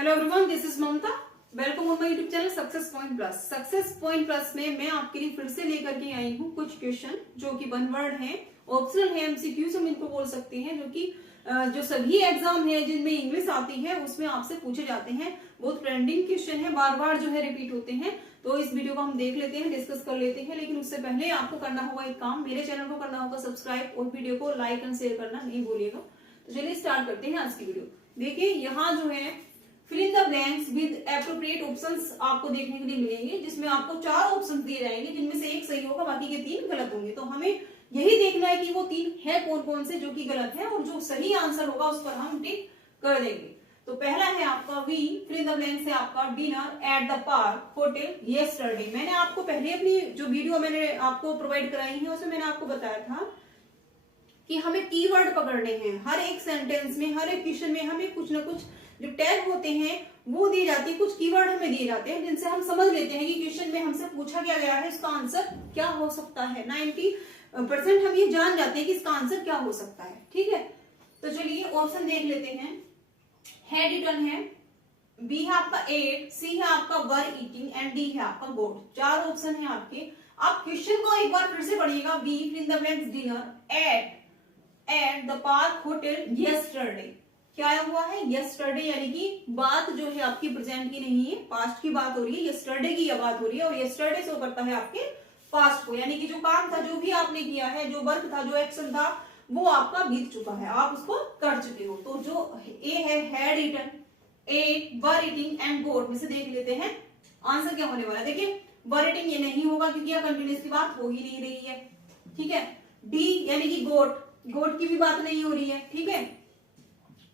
Hello everyone, this is Mamta. Welcome on my YouTube channel success point plus. Success point plus में मैं आपके लिए फिर से लेकर के आई हूँ कुछ क्वेश्चन जो कि वन वर्ड है, ऑप्शनल है, एमसीक्यूज हम इनको बोल सकते हैं, जो कि जो सभी एग्जाम है जिनमें इंग्लिश आती है उसमें आपसे पूछे जाते हैं। बहुत ट्रेंडिंग क्वेश्चन है, बार बार जो है रिपीट होते हैं। तो इस वीडियो को हम देख लेते हैं, डिस्कस कर लेते हैं। लेकिन उससे पहले आपको करना होगा एक काम, मेरे चैनल को करना होगा सब्सक्राइब और वीडियो को लाइक एंड शेयर करना नहीं भूलिएगा। तो चलिए स्टार्ट करते हैं आज की वीडियो। देखिए यहाँ जो है fill in the blanks with appropriate options आपको देखने के लिए मिलेंगे, जिसमें आपको 4 ऑप्शन दिए जाएंगे, जिनमें से एक सही होगा, बाकी के 3 गलत होंगे। तो हमें यही देखना है कि वो 3 है कौन कौन से जो कि गलत है, और जो सही आंसर होगा उस पर हम टिक कर देंगे। तो पहला है आपका वी, फिल इन द ब्लैंक्स है आपका dinner at the park hotel yesterday. मैंने आपको पहले अपनी जो वीडियो मैंने आपको प्रोवाइड कराई है उसमें मैंने आपको बताया था कि हमें कीवर्ड पकड़ने हैं। हर एक सेंटेंस में, हर एक क्वेश्चन में हमें कुछ ना कुछ जो टैग होते हैं वो दिए जाते हैं, कुछ कीवर्ड हमें दिए जाते हैं जिनसे हम समझ लेते हैं कि क्वेश्चन में हमसे पूछा क्या गया है, इसका आंसर क्या हो सकता है। 90% हम ये जान जाते हैं कि इसका आंसर क्या हो सकता है। ठीक है, तो चलिए ऑप्शन देख लेते हैं। हैड इटन है, बी है आपका एट, सी है आपका वर ईटिंग एंड डी है आपका गोट। 4 ऑप्शन है आपके। आप क्वेश्चन को एक बार फिर से पढ़िएगा। B fill in the blanks dinner at the park hotel yesterday. क्या आया हुआ है? यस्टरडे, यानी कि बात जो है आपकी प्रेजेंट की नहीं है, पास्ट की बात हो रही है। यस्टरडे की बात हो रही है और यस्टरडे शो करता है आपके पास्ट को, यानी कि जो काम था, जो भी आपने किया है, जो वर्क था, जो एक्शन था, वो आपका बीत चुका है, आप उसको कर चुके हो। तो जो ए है had eaten, ate, were eating and got में से देख लेते हैं आंसर क्या होने वाला है। देखिए वर ईटिंग ये नहीं होगा क्योंकि यह कंटिन्यूस की बात हो ही नहीं रही है। ठीक है, डी यानी कि गोट, गोट की भी बात नहीं हो रही है। ठीक है,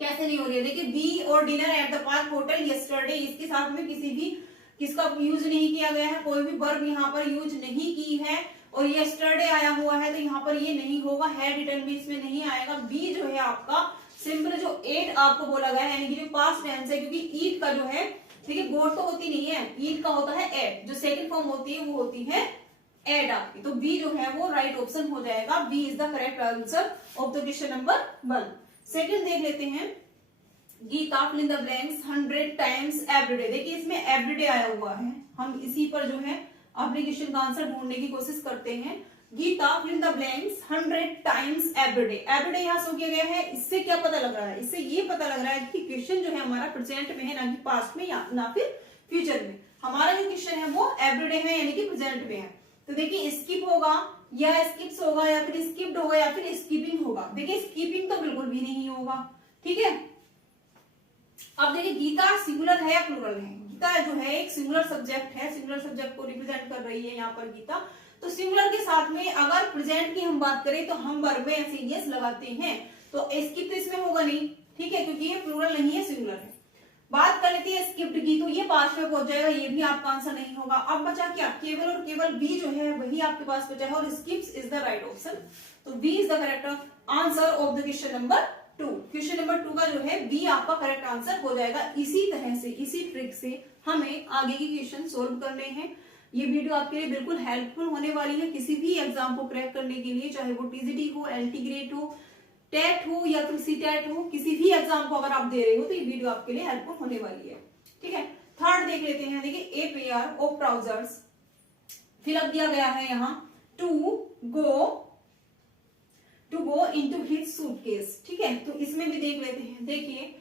कैसे नहीं हो रही है? देखिए बी और dinner at the park hotel yesterday, इसके साथ में किसका यूज नहीं किया गया है, कोई भी वर्ब यहाँ पर यूज नहीं की है, और यस्टरडे आया हुआ है तो यहाँ पर ये नहीं होगा। हैड इटन भी इसमें नहीं आएगा। बी जो है आपका सिंपल जो एट आपको बोला गया है, यानी कि जो पास्ट टेंस है, क्योंकि ईट का जो है, देखिए गोट तो होती नहीं है, ईट का होता है एट, जो सेकंड फॉर्म होती है वो होती है एड आपकी। तो बी जो है वो राइट ऑप्शन हो जाएगा। B is the correct answer of the question number 1। Second देख लेते हैं। Geeta fill in the blanks 100 times everyday. देखिए इसमें एवरीडे आया हुआ है, हम इसी पर जो है अपने क्वेश्चन का आंसर ढूंढने की कोशिश करते हैं। Geeta fill in the blanks 100 times everyday. Everyday यहाँ शो किया गया है, इससे क्या पता लग रहा है? इससे ये पता लग रहा है कि क्वेश्चन जो है हमारा प्रेजेंट में है, ना कि पास्ट में या ना फिर फ्यूचर में। हमारा जो क्वेश्चन है वो एवरीडे है, यानी कि प्रेजेंट में है। तो देखिए स्किप होगा या स्किप्स होगा या फिर स्किप्ड होगा या फिर स्कीपिंग होगा। देखिए स्कीपिंग तो बिल्कुल भी नहीं होगा। ठीक है, अब देखिए गीता सिंगुलर है या प्लूरल है? गीता जो है एक सिंगुलर सब्जेक्ट है, सिंगुलर सब्जेक्ट को रिप्रेजेंट कर रही है यहाँ पर गीता। तो सिंगुलर के साथ में अगर प्रेजेंट की हम बात करें तो हम वर्ब में एस लगाते हैं, तो स्किप तो इसमें होगा नहीं। ठीक है, क्योंकि ये प्लूरल नहीं है, सिंगुलर है। बात कर लेते हैं स्किप्ड की, तो ये पास्ट में पहुंच जाएगा, ये भी आपका आंसर नहीं होगा। अब बचा क्या? केवल और केवल बी जो है वही आपके पास बचा है, और skips is the right option. तो B is the correct answer of the question number 2। Question number 2 का जो है बी आपका करेक्ट आंसर हो जाएगा। इसी तरह से, इसी ट्रिक से हमें आगे के क्वेश्चन सोल्व करने हैं। ये वीडियो आपके लिए बिल्कुल हेल्पफुल होने वाली है किसी भी एग्जाम को क्रैक करने के लिए, चाहे वो टीजीटी हो, एलटी ग्रेड हो, टेट हो या फिर सीटेट हो, किसी भी एग्जाम को अगर आप दे रहे हो तो ये वीडियो आपके लिए हेल्पफुल होने वाली है। ठीक है, थर्ड देख लेते हैं। देखिए a pair of trousers fill up दिया गया है यहाँ, to go into his suitcase. ठीक है, तो इसमें भी देख लेते हैं। देखिए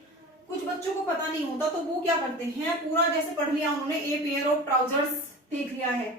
कुछ बच्चों को पता नहीं होता तो वो क्या करते हैं, पूरा जैसे पढ़ लिया उन्होंने, ए पेयर ऑफ ट्राउजर्स देख लिया है,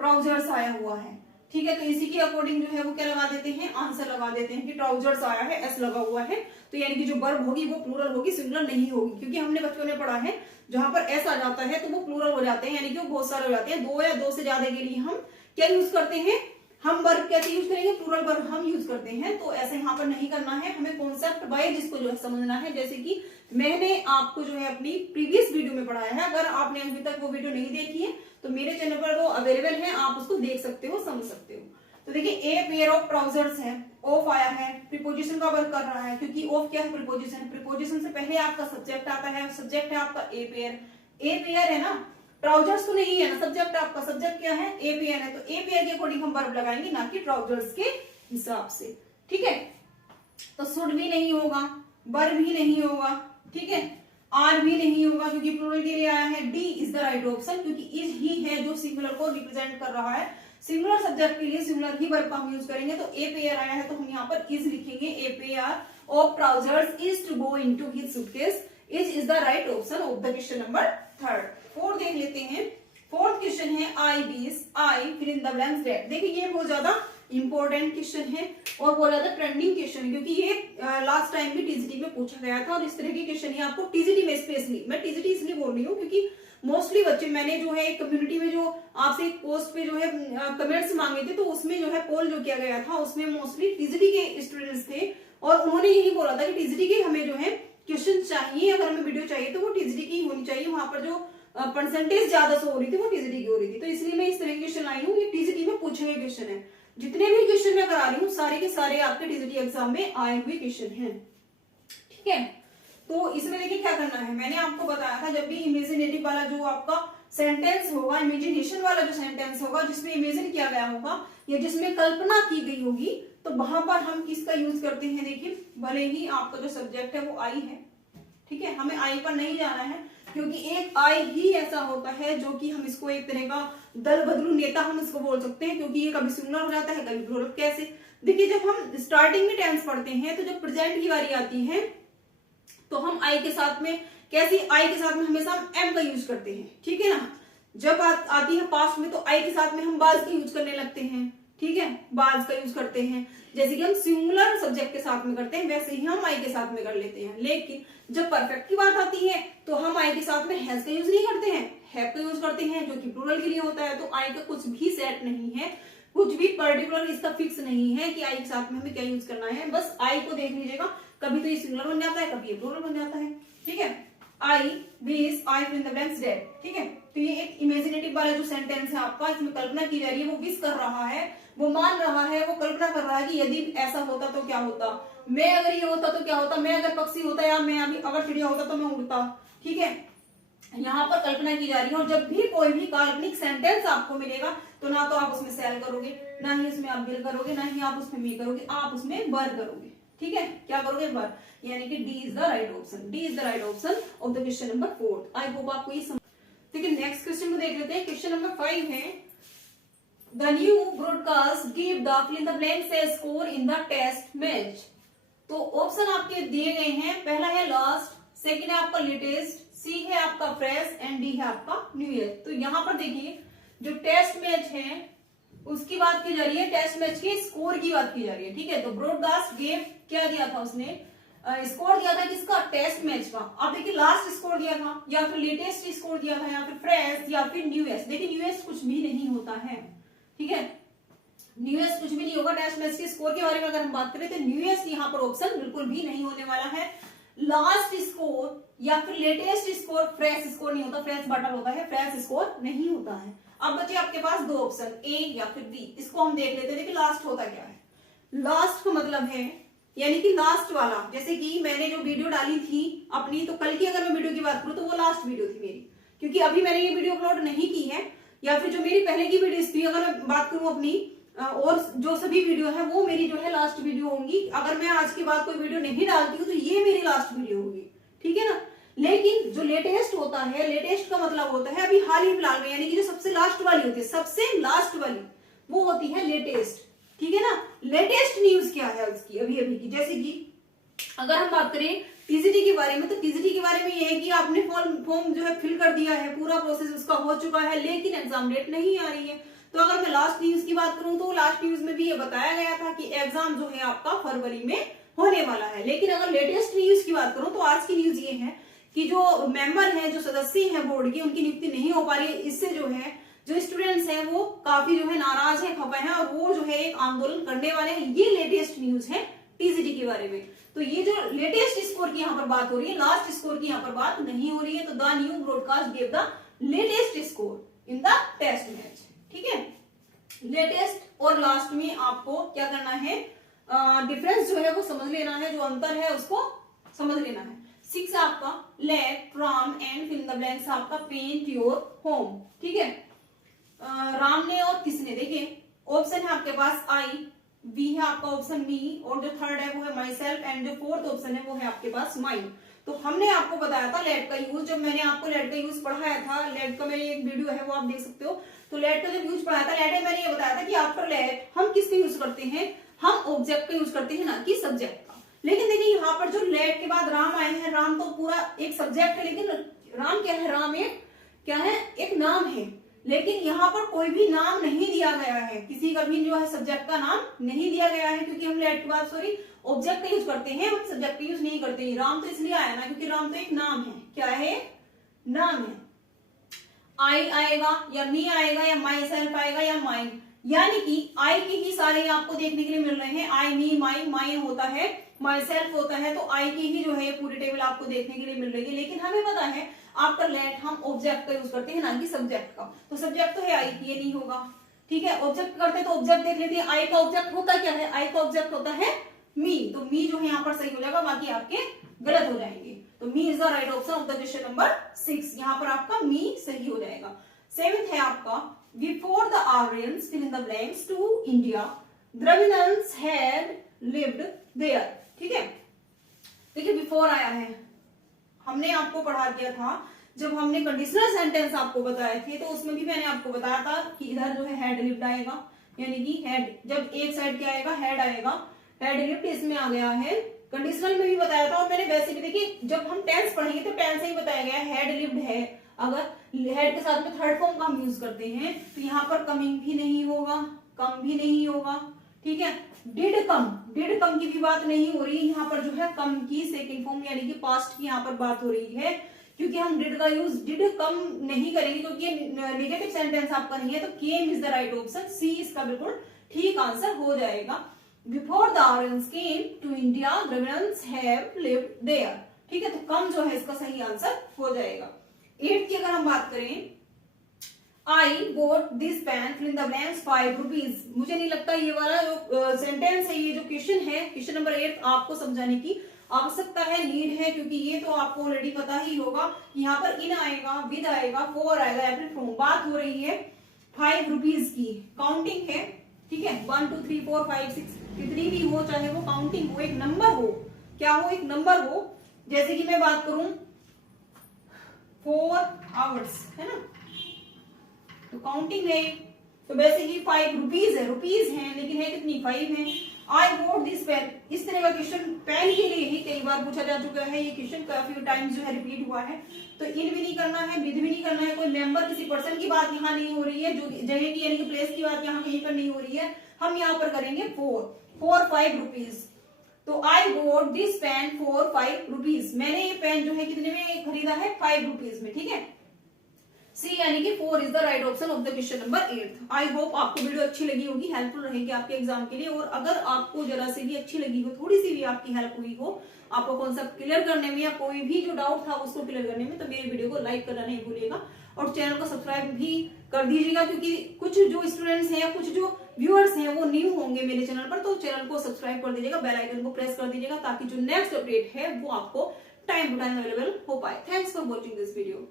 ट्राउजर्स आया हुआ है। ठीक है, तो इसी के अकॉर्डिंग जो है वो क्या लगा देते हैं, आंसर लगा देते हैं कि ट्राउजर्स आया है, एस लगा हुआ है। तो यानी कि जो वर्ब होगी वो प्लूरल होगी, सिंगुलर नहीं होगी, क्योंकि हमने बच्चों ने पढ़ा है जहां पर एस आ जाता है तो वो प्लूरल हो जाते हैं, यानी कि वो बहुत सारे हो जाते हैं। 2 या 2 से ज्यादा के लिए हम क्या यूज करते हैं, हम वर्ब कैसे यूज करेंगे, प्लूरल वर्ब हम यूज करते हैं। तो ऐसे यहाँ पर नहीं करना है, हमें कॉन्सेप्ट वाइज इसको जो है समझना है। जैसे कि मैंने आपको जो है अपनी प्रीवियस वीडियो में पढ़ाया है, अगर आपने अभी तक वो वीडियो नहीं देखी है तो मेरे चैनल पर वो अवेलेबल है, आप उसको देख सकते हो, समझ सकते हो। तो देखिए ए पेयर ऑफ ट्राउजर्स है, ऑफ आया है, प्रीपोजिशन का वर्क कर रहा है, क्योंकि ऑफ क्या है, प्रीपोजिशन। प्रीपोजिशन से पहले आपका सब्जेक्ट आता है, सब्जेक्ट है आपका ए पेयर। ए पेयर है ना, ट्राउजर्स तो नहीं है ना सब्जेक्ट आपका, सब्जेक्ट क्या है, ए पेयर है। तो ए पेयर के अकॉर्डिंग हम वर्ब लगाएंगे, ना कि ट्राउजर्स के हिसाब से। ठीक है, तो शुड भी नहीं होगा, वर्ब भी नहीं होगा। ठीक है, आर भी नहीं होगा क्योंकि प्लूरल के लिए आया है। D is the right option, क्योंकि इज ही है जो सिंगुलर को रिप्रेजेंट कर रहा है। सिंगुलर सब्जेक्ट के लिए सिंगुलर ही वर्ब का हम यूज करेंगे। तो ए पेयर आया है तो हम यहाँ पर इज लिखेंगे। A pair of trousers is to go into his suitcase. Is the right option of the question number 3। 4 देख लेते हैं। 4th क्वेश्चन है I bees I fill in the blanks that. देखिए ये बहुत ज्यादा इंपॉर्टेंट क्वेश्चन है और बहुत ज्यादा ट्रेंडिंग क्वेश्चन है, क्योंकि ये लास्ट टाइम भी टीजीटी में पूछा गया था। और इस तरह के क्वेश्चन ये आपको टीजीटी में स्पेशली, मैं टीजीटी इसलिए बोल रही हूँ क्योंकि मोस्टली बच्चे, मैंने जो है एक कम्युनिटी में जो आपसे एक पोस्ट पे जो है कमेंट्स मांगे थे, तो उसमें जो है पोल जो किया गया था उसमें मोस्टली टीजीटी के स्टूडेंट्स थे और उन्होंने यही बोला था कि टीजीटी के हमें जो है क्वेश्चन चाहिए, अगर हमें वीडियो चाहिए तो वो टीजीटी की होनी चाहिए। वहां पर जो परसेंटेज ज्यादा शो हो रही थी वो टीजीटी की हो रही थी। तो इसलिए मैं इस तरह के क्वेश्चन लाई हूँ। ये टीजीटी में पूछे गए क्वेश्चन है। जितने भी क्वेश्चन मैं करा रही हूँ सारे के सारे आपके टीजीटी एग्जाम में आए हुए क्वेश्चन हैं, ठीक है। तो इसमें देखिए क्या करना है, मैंने आपको बताया था जब भी इमेजिनेटिव वाला जो आपका सेंटेंस होगा, इमेजिनेशन वाला जो सेंटेंस होगा जिसमें इमेजिन किया गया होगा या जिसमें कल्पना की गई होगी, तो वहां पर हम किसका यूज करते हैं। देखिए भले ही आपका जो सब्जेक्ट है वो आई है, ठीक है, हमें आई पर नहीं जाना है क्योंकि एक आई ही ऐसा होता है जो कि हम इसको एक तरह का दल बदलू नेता हम इसको बोल सकते हैं, क्योंकि ये कभी सिंगुलर हो जाता है कभी प्लूरल। कैसे, देखिए जब हम स्टार्टिंग में टेंस पढ़ते हैं तो जब प्रेजेंट की बारी आती है तो हम आई के साथ में कैसी, आई के साथ में हमेशा हम एम का यूज करते हैं, ठीक है ना। जब आती है पास्ट में तो आई के साथ में हम बाज का यूज करने लगते हैं, ठीक है, बाज का यूज करते हैं। जैसे कि हम सिंगुलर सब्जेक्ट के साथ में करते हैं वैसे ही हम आई के साथ में कर लेते हैं। लेकिन जब परफेक्ट की बात आती है तो हम आई के साथ में हैज का यूज नहीं करते हैं, हैव का यूज करते हैं, जो कि प्लूरल के लिए होता है। तो आई का कुछ भी सेट नहीं है, कुछ भी पर्टिकुलर इसका फिक्स नहीं है कि आई के साथ में हमें क्या यूज करना है। बस आई को देख लीजिएगा, कभी तो ये सिंगुलर बन जाता है, कभी ये प्लूरल बन जाता है, ठीक है। I bees I fill in the blanks that, ठीक है। तो ये एक इमेजिनेटिव वाला जो सेंटेंस है आपका, इसमें कल्पना की जा रही है, वो विश कर रहा है, वो मान रहा है, वो कल्पना कर रहा है कि यदि ऐसा होता तो क्या होता, मैं अगर ये होता तो क्या होता, मैं अगर पक्षी होता या मैं अभी अगर चिड़िया होता तो मैं उड़ता, ठीक है। यहाँ पर कल्पना की जा रही है। और जब भी कोई भी काल्पनिक सेंटेंस आपको मिलेगा तो ना तो आप उसमें सेल करोगे, ना ही उसमें आप बिल करोगे, ना ही आप उसमें मी करोगे, आप उसमें वर करोगे, ठीक है। क्या करोगे, वर, यानी कि D is the right option. D is the right option of the question number 4। I hope आपको ये समझ। ठीक है, नेक्स्ट क्वेश्चन को देख लेते हैं। क्वेश्चन नंबर 5 है the new broadcast give the fill in the blanks as score in the test match. तो ऑप्शन आपके दिए गए हैं, पहला है लास्ट, सेकंड है आपका लेटेस्ट, सी है आपका फ्रेश एंड डी है आपका न्यू ईयर। तो यहाँ पर देखिए जो टेस्ट मैच है उसकी बात की जा रही है, टेस्ट मैच के स्कोर की बात की जा रही है, ठीक है। तो ब्रॉडकास्ट गेम क्या दिया था उसने, स्कोर दिया था किसका, टेस्ट मैच का। अब देखिए लास्ट स्कोर दिया था या फिर लेटेस्ट स्कोर दिया था या फिर फ्रेश या फिर न्यू ईयर। देखिए न्यू ईयर कुछ भी नहीं होता है, ठीक है, न्यू ईयर कुछ भी नहीं होगा। टेस्ट मैच के स्कोर के बारे में अगर हम बात करें तो न्यू ईयर यहाँ पर ऑप्शन बिल्कुल भी नहीं होने वाला है। लास्ट स्कोर या फिर लेटेस्ट स्कोर, फ्रेश स्कोर नहीं होता, फ्रेश बटन होता है, फ्रेश स्कोर नहीं होता है। अब बचे आपके पास दो ऑप्शन, ए या फिर बी। इसको हम देख लेते हैं। देखिए लास्ट होता क्या है, लास्ट का मतलब है यानी कि लास्ट वाला। जैसे कि मैंने जो वीडियो डाली थी अपनी, तो कल की अगर मैं वीडियो की बात करूं तो वो लास्ट वीडियो थी मेरी, क्योंकि अभी मैंने ये वीडियो अपलोड नहीं की है। या फिर जो मेरी पहले की वीडियोस थी, अगर मैं बात करूं अपनी, और जो सभी वीडियो है वो मेरी जो है लास्ट वीडियो होंगी। अगर मैं आज के बाद कोई वीडियो नहीं डालती हूँ तो ये मेरी लास्ट वीडियो होगी, ठीक है ना। लेकिन जो लेटेस्ट होता है, लेटेस्ट का मतलब होता है अभी हाल ही फिलहाल में, यानी कि जो सबसे लास्ट वाली होती है, सबसे लास्ट वाली वो होती है लेटेस्ट, ठीक है ना। लेटेस्ट न्यूज क्या है उसकी अभी अभी की, जैसे कि अगर हम बात करें टीजीटी के बारे में, तो टीजीटी के बारे में ये है कि आपने फॉर्म जो है फिल कर दिया है, पूरा प्रोसेस उसका हो चुका है, लेकिन एग्जाम डेट नहीं आ रही है। तो अगर मैं लास्ट न्यूज की बात करूं तो लास्ट न्यूज में भी ये बताया गया था कि एग्जाम जो है आपका फरवरी में होने वाला है। लेकिन अगर लेटेस्ट न्यूज की बात करूं तो आज की न्यूज ये है कि जो मेंबर हैं, जो सदस्य हैं बोर्ड के, उनकी नियुक्ति नहीं हो पा रही है। इससे जो है जो स्टूडेंट्स हैं वो काफी जो है नाराज है, खफा है, और वो जो है एक आंदोलन करने वाले हैं। ये लेटेस्ट न्यूज है टीजीटी के बारे में। तो ये जो लेटेस्ट स्कोर की यहाँ पर बात हो रही है, लास्ट स्कोर की यहाँ पर बात नहीं हो रही है। तो the new broadcast give the latest score in the test match, ठीक है। लेटेस्ट और लास्ट में आपको क्या करना है, डिफरेंस जो है वो समझ लेना है, जो अंतर है उसको समझ लेना है। 6 आपका let Ram and fill in the blanks आपका पेंट योर होम, ठीक है। राम ने और किसने, देखिए ऑप्शन है आपके पास आई, बी है आपका ऑप्शन मी, और जो थर्ड है वो है माई सेल्फ, एंड जो फोर्थ ऑप्शन है वो है आपके पास माइन। तो हमने आपको बताया था लेट का यूज, जब मैंने आपको लेट का यूज पढ़ाया था, लेट का मेरी एक वीडियो है वो आप देख सकते हो। तो लेट का जब यूज पढ़ाया था, लेट में मैंने ये बताया था कि आफ्टर लेट हम किसका यूज करते हैं, हम ऑब्जेक्ट का यूज करते हैं, ना कि सब्जेक्ट का। लेकिन देखिए यहाँ पर जो लेट के बाद राम आए हैं, राम तो पूरा एक सब्जेक्ट है, लेकिन राम क्या है, राम एक क्या है, एक नाम है। लेकिन यहाँ पर कोई भी नाम नहीं दिया गया है, किसी का भी जो है सब्जेक्ट का नाम नहीं दिया गया है, क्योंकि हम लेट के बाद सॉरी ऑब्जेक्ट का यूज करते हैं, हम सब्जेक्ट का यूज नहीं करते हैं। राम तो इसलिए आया ना क्योंकि राम तो एक नाम है, क्या है, नाम है। आई आएगा या मी आएगा या माई सेल्फ आएगा या माइन, यानी कि आई के ही सारे आपको देखने के लिए मिल रहे हैं। आई, मी, माई, माइन होता है, माई सेल्फ होता है, तो आई की ही जो है पूरी टेबल आपको देखने के लिए मिल रही है। लेकिन हमें पता है आफ्टर लेट हम ऑब्जेक्ट का यूज करते हैं, ना कि सब्जेक्ट का। तो सब्जेक्ट तो है आई, ये नहीं होगा, ठीक है। ऑब्जेक्ट करते तो ऑब्जेक्ट देख लेते हैं, आई का ऑब्जेक्ट होता क्या है, आई का ऑब्जेक्ट होता है मी, तो मी जो है यहाँ पर सही हो जाएगा, बाकी आपके गलत हो जाएंगे। तो me is the right option of the question number 6, यहाँ पर आपका मी सही हो जाएगा। 7th है आपका, before the Aryans fill in the blanks to India Dravidians had lived there, ठीक है। देखिए बिफोर आया है, हमने आपको पढ़ा दिया था जब हमने कंडीशनल सेंटेंस आपको बताए थे, तो उसमें भी मैंने आपको बताया था कि इधर जो है हैड लिव्ड आएगा, यानी कि हैड जब एक साइड क्या आएगा, हैड आएगा, हैड लिव्ड इसमें आ गया है। कंडीशनल में भी बताया था, और मैंने वैसे भी देखिए जब हम टेंस पढ़ेंगे तो टेंस से ही बताया गया हैड लिव्ड है। अगर हेड के साथ में थर्ड फॉर्म का हम यूज करते हैं तो यहाँ पर कमिंग भी नहीं होगा, कम भी नहीं होगा, ठीक है। डिड कम की भी बात नहीं हो रही है, यहाँ पर जो है कम की सेकंड फॉर्म यानी कि पास्ट की यहाँ पर बात हो रही है, क्योंकि हम डिड का यूज डिड कम नहीं करेंगे, क्योंकि नेगेटिव सेंटेंस आपका नहीं है। तो came is the right option, C इसका बिल्कुल ठीक आंसर हो जाएगा। Before the Aryans came to India Dravidians have lived there, ठीक है। तो कम जो है इसका सही आंसर हो जाएगा। 8th की अगर हम बात करें, I bought this pen fill in the blanks 5 rupees. मुझे नहीं लगता ये वाला जो सेंटेंस है, ये जो क्वेश्चन है, क्वेश्चन नंबर 8 आपको समझाने की आवश्यकता है, नीड है, क्योंकि ये तो आपको ऑलरेडी पता ही होगा। यहाँ पर इन आएगा, विद आएगा, फॉर आएगा, या फिर फ्रॉम। बात हो रही है 5 रुपीज की, काउंटिंग है, ठीक है। 1 2 3 4 5 6 कितनी भी हो, चाहे वो काउंटिंग हो, एक नंबर हो, क्या हो, एक नंबर हो। जैसे कि मैं बात करूं 4 आवर्स, है ना, तो काउंटिंग है। तो वैसे ही 5 रुपीज है, रुपीज है, लेकिन है कितनी, 5 है। आई वोट दिस पेन, इस तरह का क्वेश्चन पेन के लिए ही कई बार पूछा जा चुका है, ये क्वेश्चन काफी टाइम जो है रिपीट हुआ है। तो इन भी नहीं करना है, विद भी नहीं करना है, कोई मेंबर किसी पर्सन की बात यहाँ नहीं हो रही है, जो जगह की यानी कि प्लेस की बात यहाँ कहीं पर नहीं हो रही है। हम यहाँ पर करेंगे 4 5 रुपीज। तो I bought this pen for 5 rupees, मैंने ये पेन जो है कितने में खरीदा है, 5 रुपीज में, ठीक है। सी यानी कि 4 is the right option of the question number 8। I hope आपको वीडियो अच्छी लगी होगी, हेल्पफुल रहेगी आपके एग्जाम के लिए। और अगर आपको जरा से भी अच्छी लगी हो, थोड़ी सी भी आपकी हेल्प हुई हो आपको कॉन्सेप्ट क्लियर करने में, या कोई भी जो डाउट था उसको क्लियर करने में, तो मेरे वीडियो को लाइक करना नहीं भूलिएगा और चैनल को सब्सक्राइब भी कर दीजिएगा, क्योंकि कुछ जो स्टूडेंट्स हैं या कुछ जो व्यूअर्स हैं वो न्यू होंगे मेरे चैनल पर। तो चैनल को सब्सक्राइब कर दीजिएगा, बेल आइकन को प्रेस कर दीजिएगा, ताकि जो नेक्स्ट अपडेट है वो आपको टाइम टू टाइम अवेलेबल हो पाए। Thanks for watching this video.